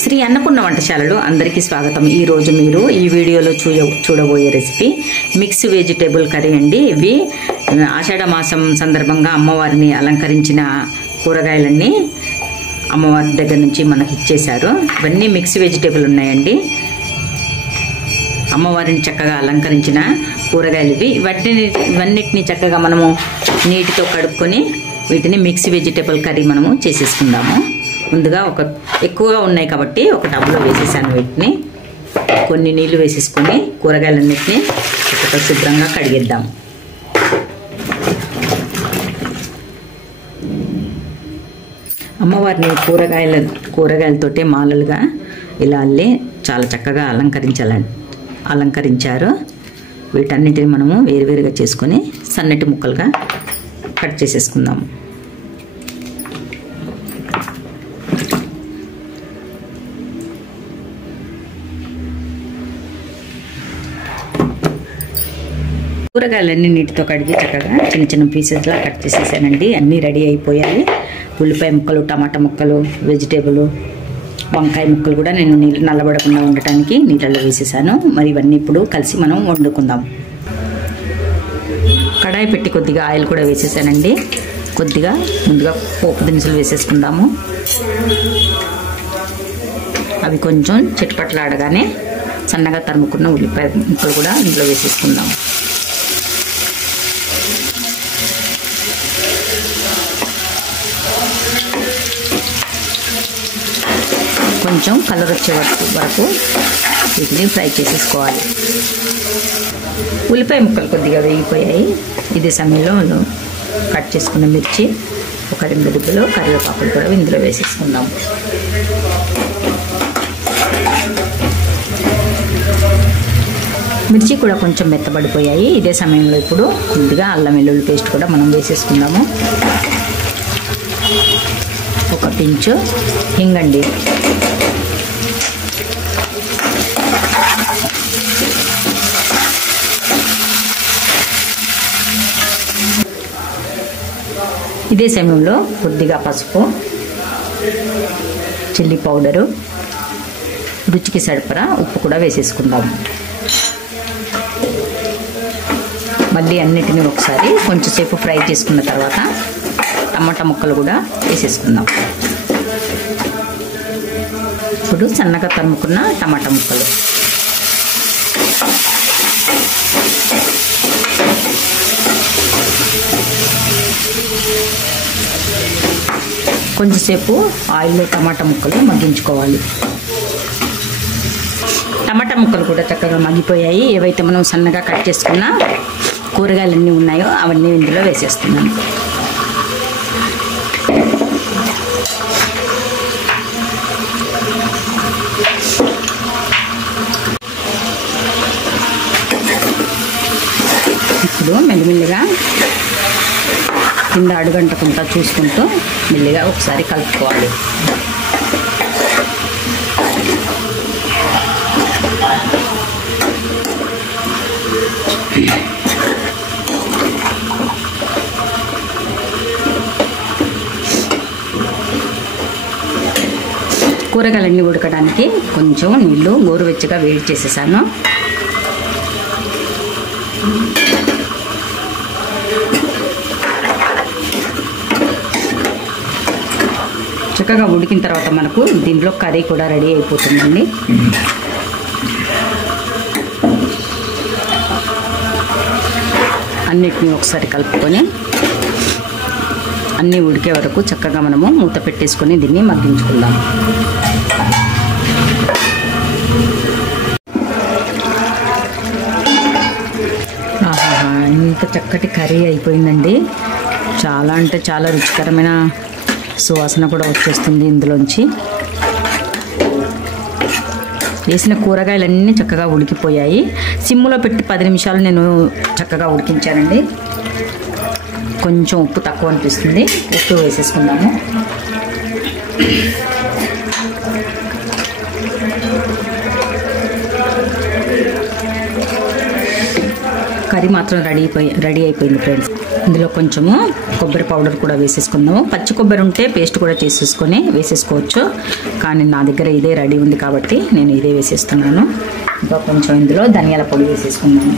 శ్రీ అన్నపూర్ణ వంటశాలలో అందరికీ స్వాగతం। ఈ రోజు మీరు ఈ వీడియోలో చూడబోయే రెసిపీ మిక్స్ వెజిటేబుల్ కర్రీ అండి। ఇవి ఆషాఢ మాసం సందర్భంగా అమ్మవారిని అలంకరించిన కూరగాయలన్నీ అమ్మవారి దగ్గర నుంచి మనకి ఇచ్చేశారు। ఇవన్నీ మిక్స్ వెజిటేబుల్ ఉన్నాయండి। అమ్మవారిని చక్కగా అలంకరించిన కూరగాయలు ఇవి। ఇవన్నిటిని చక్కగా మనము నీటితో కడుక్కొని వీటిని మిక్స్ వెజిటేబుల్ కర్రీ మనము చేసేసుకుందాము। ముందుగా ఎక్కువగా ఉన్నాయి కాబట్టి ఒక టబ్లో వేసేసాను। వీటిని కొన్ని నీళ్లు వేసేసుకొని కూరగాయలన్నిటిని చక్కగా శుభ్రంగా కడిగేద్దాం। అమ్మవారిని కూరగాయలతోటే మాలలుగా ఇలా అల్లి చాలా చక్కగా అలంకరించారు। వీటన్నిటిని మనము వేరువేరుగా చేసుకొని సన్నటి ముక్కలుగా కట్ చేసేసుకుందాం। కూరగాయలన్నీ నీటితో కడిగి చక్కగా చిన్న చిన్న పీసెస్లా కట్ చేసేసానండి। అన్నీ రెడీ అయిపోయాయి। ఉల్లిపాయ ముక్కలు, టమాటా ముక్కలు, వెజిటేబుల్, వంకాయ ముక్కలు కూడా నేను నీళ్ళు నల్లబడకుండా ఉండటానికి నీళ్ళలో వేసేసాను। మరి ఇవన్నీ ఇప్పుడు కలిసి మనం వండుకుందాం। కడాయి పెట్టి కొద్దిగా ఆయిల్ కూడా వేసేసానండి। ముందుగా పోపు దినుసులు వేసేసుకుందాము। అవి కొంచెం చిటపట్లాడగానే సన్నగా తరుముకున్న ఉల్లిపాయ ముక్కలు కూడా ఇందులో వేసేసుకుందాం। కొంచెం కలర్ వచ్చే వరకు వీటిని ఫ్రై చేసేసుకోవాలి। ఉల్లిపాయ ముక్కలు కొద్దిగా వేగిపోయాయి। ఇదే సమయంలో కట్ చేసుకున్న మిర్చి, ఒక 2 దిబ్బలు కరివేపాకులు కూడా ఇందులో వేసేసుకుందాం। మిర్చి కూడా కొంచెం మెత్తబడిపోయాయి। ఇదే సమయంలో ఇప్పుడు కొద్దిగా అల్లం వెల్లుల్లి పేస్ట్ కూడా మనం వేసేసుకుందాము। ఒక పించు హింగండి, ఇదే సమయంలో కొద్దిగా పసుపు, చిల్లీ పౌడరు, రుచికి సరిపడా ఉప్పు కూడా వేసేసుకుందాం। మళ్ళీ అన్నిటిని ఒకసారి కొంచెంసేపు ఫ్రై చేసుకున్న తర్వాత టమాటా ముక్కలు కూడా వేసేసుకుందాం। ఇప్పుడు సన్నగా తరుముకున్న టమాటా ముక్కలు, కొంచెంసేపు ఆయిల్లో టమాటా ముక్కలు మగ్గించుకోవాలి। టమాటా ముక్కలు కూడా చక్కగా మగ్గిపోయాయి। ఏవైతే మనం సన్నగా కట్ చేసుకున్న కూరగాయలన్నీ ఉన్నాయో అవన్నీ ఇందులో వేసేస్తున్నాను। ఇప్పుడు మెల్లిమెల్లిగా కింద అడుగంటకుండా చూసుకుంటూ మెల్లిగా ఒకసారి కలుపుకోవాలి। కూరగాయలన్నీ ఉడకడానికి కొంచెం నీళ్ళు గోరువెచ్చగా వేడి చేసేసాను। చక్కగా ఉడికిన తర్వాత మనకు దీంట్లో కర్రీ కూడా రెడీ అయిపోతుందండి। అన్నిటినీ ఒకసారి కలుపుకొని అన్నీ ఉడికే వరకు చక్కగా మనము మూత పెట్టేసుకొని దీన్ని మగ్గించుకుందాం। ఆహా, ఇంత చక్కటి కర్రీ అయిపోయిందండి। చాలా అంటే చాలా రుచికరమైన సువాసన కూడా వచ్చేస్తుంది ఇందులోంచి। వేసిన కూరగాయలన్నీ చక్కగా ఉడికిపోయాయి। సిమ్లో పెట్టి 10 నిమిషాలు నేను చక్కగా ఉడికించానండి। కొంచెం ఉప్పు తక్కువ అనిపిస్తుంది, ఉప్పు వేసేసుకుందాము। కర్రీ మాత్రం రెడీ అయిపోయింది ఫ్రెండ్స్। ఇందులో కొంచెము కొబ్బరి పౌడర్ కూడా వేసేసుకుందాము. పచ్చి కొబ్బరి ఉంటే పేస్ట్ కూడా చేసేసుకొని వేసేసుకోవచ్చు, కానీ నా దగ్గర ఇదే రెడీ ఉంది కాబట్టి నేను ఇదే వేసేస్తున్నాను. ఇంకా కొంచెం ఇందులో ధనియాల పొడి వేసేసుకుందాము.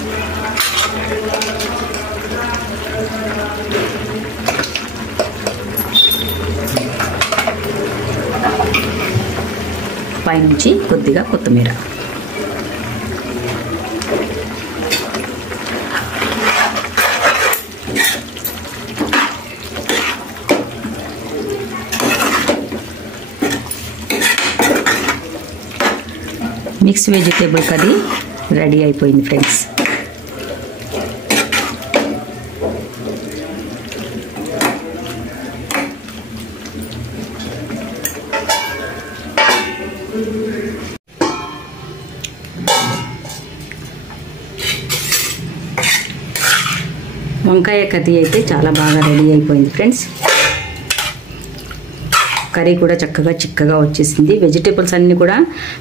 పైనుంచి కొద్దిగా కొత్తిమీర. మిక్స్ వెజిటేబుల్ కర్రీ రెడీ అయిపోయింది ఫ్రెండ్స్. వంకాయ కర్రీ అయితే చాలా బాగా రెడీ అయిపోయింది ఫ్రెండ్స్. కర్రీ కూడా చక్కగా చిక్కగా వచ్చేసింది. వెజిటేబుల్స్ అన్నీ కూడా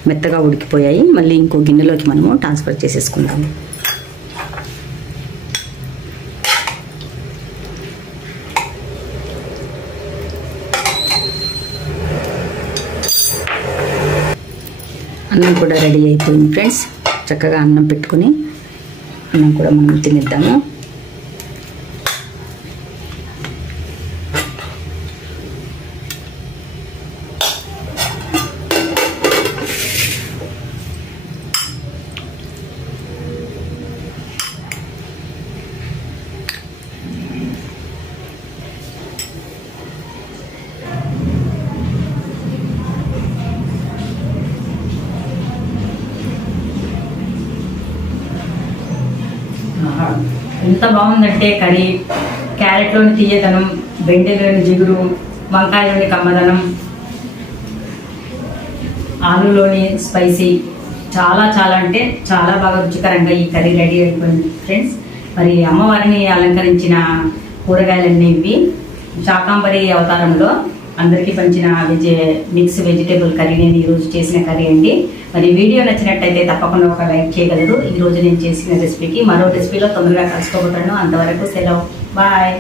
మెత్తగా ఉడికిపోయాయి. మళ్ళీ ఇంకో గిన్నెలోకి మనము ట్రాన్స్ఫర్ చేసేసుకుందాము. అన్నం కూడా రెడీ అయిపోయింది ఫ్రెండ్స్. చక్కగా అన్నం పెట్టుకుని అన్నం కూడా మనం తినేద్దాము. ఎంత బాగుందంటే కర్రీ, క్యారెట్లోని తీయదనం, బెండలోని జిగురు, వంకాయలోని కమ్మదనం, ఆలులోని స్పైసీ, చాలా చాలా అంటే చాలా బాగా రుచికరంగా ఈ కర్రీ రెడీ అయిపోయింది ఫ్రెండ్స్. మరి అమ్మవారిని అలంకరించిన కూరగాయలన్నీ ఇవి శాకాంబరి అవతారంలో అందరికీ పంచిన మిక్స్ వెజిటేబుల్ కర్రీ నేను ఈరోజు చేసిన కర్రీ అండి. మరి వీడియో నచ్చినట్టయితే తప్పకుండా ఒక లైక్ చేయగలరు. ఈరోజు నేను చేసిన రెసిపీకి మరో రెసిపీలో తొందరగా కలుసుకోబోతాను. అంతవరకు సెలవు, బాయ్.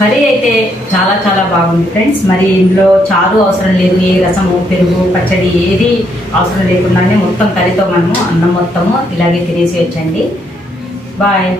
కర్రీ అయితే చాలా చాలా బాగుంది ఫ్రెండ్స్. మరి ఇందులో చారు అవసరం లేదు, ఏ రసము, పెరుగు, పచ్చడి ఏది అవసరం లేకుండానే మొత్తం కర్రీతో మనము అన్నం మొత్తము ఇలాగే తినేసి వచ్చండి. బాయ్.